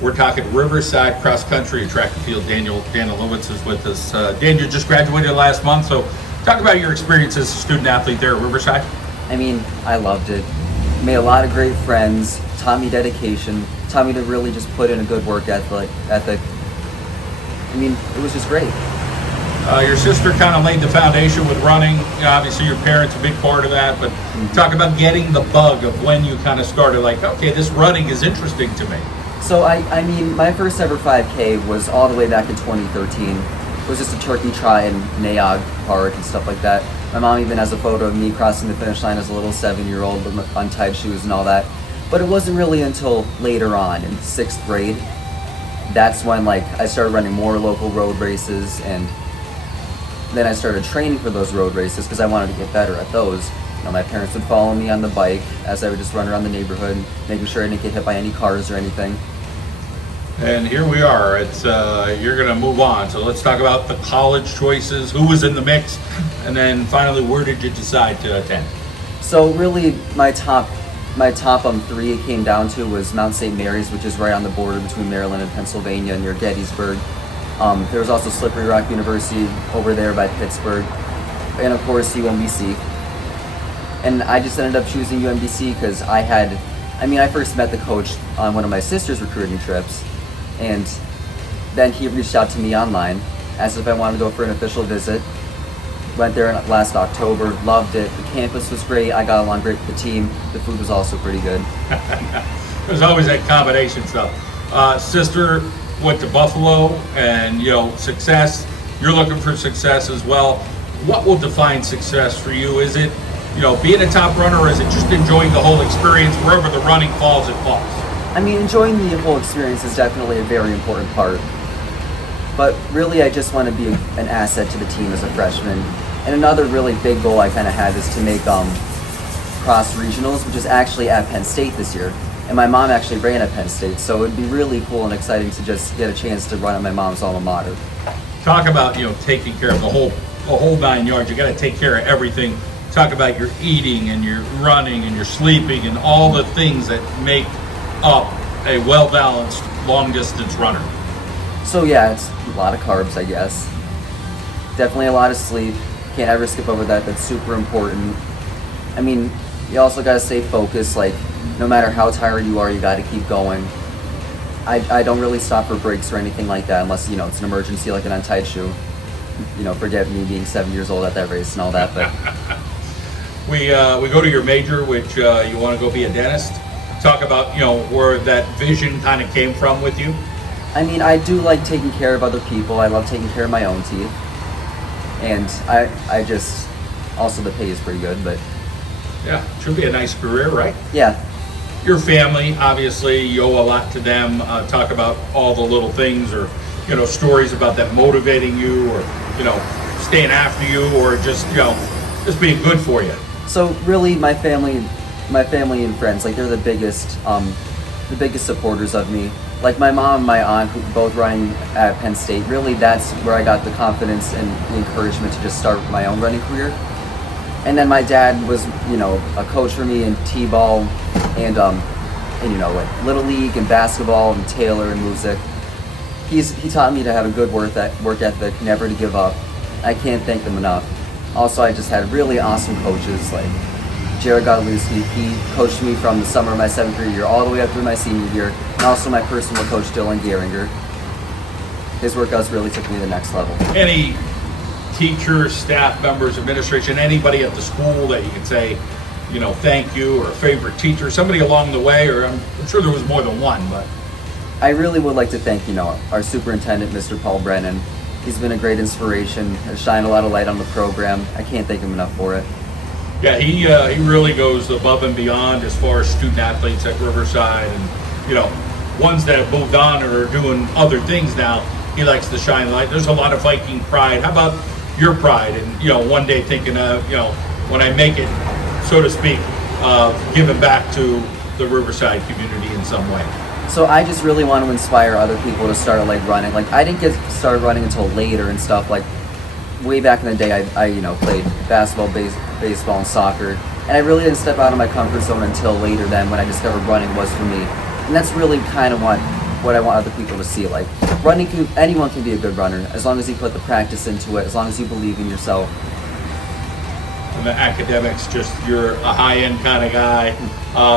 We're talking Riverside cross country and track and field. Danilovitz is with us. Dan, you just graduated last month, so talk about your experience as a student athlete there at Riverside. I mean, I loved it. Made a lot of great friends, taught me dedication, taught me to really just put in a good work ethic. I mean, it was just great. Your sister kind of laid the foundation with running. You know, obviously, your parents a big part of that. But talk about getting the bug of when you kind of started, like, okay, this running is interesting to me. So I mean, my first ever 5K was all the way back in 2013. It was just a turkey trot in Nayog Park and stuff like that. My mom even has a photo of me crossing the finish line as a little 7-year-old with untied shoes and all that. But it wasn't really until later on in 6th grade. That's when I started running more local road races, and then I started training for those road races because I wanted to get better at those. You know, my parents would follow me on the bike as I would just run around the neighborhood, making sure I didn't get hit by any cars or anything. And here we are. It's you're going to move on. So let's talk about the college choices. Who was in the mix, and then finally, where did you decide to attend? So really, my top three it came down to was Mount St. Mary's, which is right on the border between Maryland and Pennsylvania, near Gettysburg. There was also Slippery Rock University over there by Pittsburgh, and of course UMBC. And I just ended up choosing UMBC because I first met the coach on one of my sister's recruiting trips, and then he reached out to me online, asked if I wanted to go for an official visit. Went there last October, loved it. The campus was great. I got along great with the team. The food was also pretty good. There's always that combination stuff. Sister went to Buffalo, and success. You're looking for success as well. What will define success for you? Is it being a top runner, or is it just enjoying the whole experience? Wherever the running falls, it falls. I mean, enjoying the whole experience is definitely a very important part. But really, I just want to be an asset to the team as a freshman. And another really big goal I kind of have is to make cross regionals, which is actually at Penn State this year. And my mom actually ran at Penn State, so it'd be really cool and exciting to just get a chance to run at my mom's alma mater. Talk about taking care of the whole 9 yards. You got to take care of everything. Talk about your eating and your running and your sleeping and all the things that make up a well-balanced long-distance runner. So yeah, it's a lot of carbs, I guess. Definitely a lot of sleep. Can't ever skip over that. That's super important. I mean, you also got to stay focused. No matter how tired you are, you got to keep going. I don't really stop for breaks or anything like that unless, it's an emergency like an untied shoe. Forget me being 7 years old at that race and all that. But we go to your major, which you want to go be a dentist. Talk about, where that vision kind of came from with you. I mean, I do like taking care of other people. I love taking care of my own teeth. And I just, also the pay is pretty good, but. Yeah, should be a nice career, right? Yeah. Your family, obviously, you owe a lot to them. Talk about all the little things or, stories about that motivating you or, staying after you or just being good for you. So really my family and friends, they're the biggest supporters of me. My mom and my aunt, who both running at Penn State, really that's where I got the confidence and the encouragement to just start my own running career. And then my dad was, a coach for me in T-ball and Little League and basketball and Taylor and music. He taught me to have a good work ethic, never to give up. I can't thank them enough. Also, I just had really awesome coaches like Jared Godlewski. He coached me from the summer of my 7th grade year all the way up through my senior year, and also my personal coach, Dylan Gehringer. His workouts really took me to the next level. Any teachers, staff members, administration, anybody at the school that you could say, thank you, or a favorite teacher, somebody along the way, or I'm sure there was more than one, but. I really would like to thank, our superintendent, Mr. Paul Brennan. He's been a great inspiration, has shined a lot of light on the program. I can't thank him enough for it. Yeah, he really goes above and beyond as far as student athletes at Riverside, and ones that have moved on or are doing other things now. He likes to shine light. There's a lot of Viking pride. How about your pride? And one day thinking, when I make it, so to speak, giving back to the Riverside community in some way. So I just really want to inspire other people to start running. I didn't get started running until later and stuff. Way back in the day, I played basketball, baseball, and soccer, and I really didn't step out of my comfort zone until later. Then when I discovered running was for me, and that's really kind of what what I want other people to see. Like running, anyone can be a good runner as long as you put the practice into it, as long as you believe in yourself. And the academics, just you're a high-end kind of guy.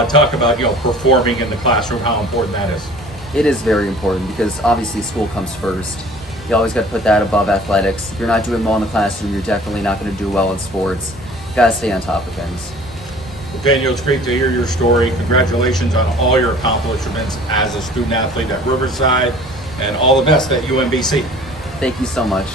Talk about performing in the classroom, how important that is. It is very important because obviously school comes first. You always got to put that above athletics. If you're not doing well in the classroom, you're definitely not going to do well in sports. You got to stay on top of things. Well, Daniel, it's great to hear your story. Congratulations on all your accomplishments as a student athlete at Riverside, and all the best at UMBC. Thank you so much.